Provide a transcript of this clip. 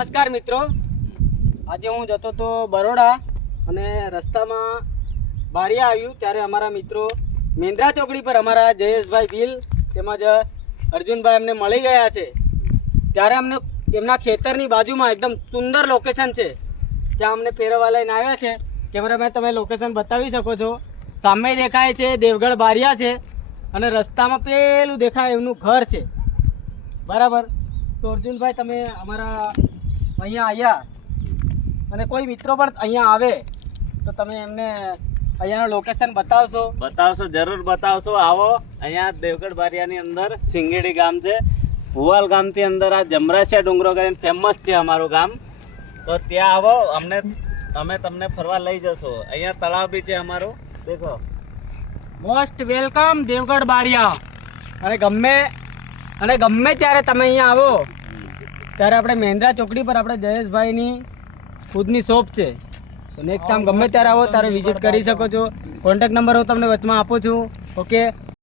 નમસ્કાર મિત્રો, આજે હું જતો તો બરોડા અને રસ્તામાં બારિયા આવ્યું ત્યારે અમારા મિત્રો મેંદ્રા ચોકડી પર અમારા જયેશભાઈ ભીલ તેમજ અર્જુનભાઈ અમને મળી ગયા છે. ત્યારે અમને એમના ખેતરની બાજુમાં એકદમ સુંદર લોકેશન છે, ત્યાં અમને ફેરવવા લઈને આવ્યા છે. કેમેરામેન તમે લોકેશન બતાવી શકો છો. સામે દેખાય છે દેવગઢ બારિયા છે અને રસ્તામાં પેલું દેખાય એમનું ઘર છે. બરાબર. તો અર્જુનભાઈ તમે અમારા અહીંયા આવ્યા અને કોઈ મિત્રો પણ અહીંયા આવે તો તમે એમને અહીંયાનું લોકેશન બતાવશો? જરૂર બતાવશો. આવો, અહીંયા દેવગઢ બારિયાની અંદર સિંગેડી ગામ છે. ભુવાલ ગામથી અંદર આ જમરાસિયા ડુંગરો કરીને ફેમસ છે અમારું ગામ. તો ત્યાં આવો, અમે તમને ફરવા લઈ જશો. અહીંયા તળાવ બી છે અમારું, દેખો. Most welcome Devgadh Bariya. અને ગમે ત્યારે તમે અહીંયા આવો ત્યારે આપણે મેંદ્રા ચોકડી પર આપણે જયેશભાઈની ખુદની શોપ છે. તો નેક્સ્ટ ટાઈમ ગમે ત્યારે આવો ત્યારે વિઝિટ કરી શકો છો. કોન્ટેક્ટ નંબર હું તમને વચમાં આપું છું. ઓકે.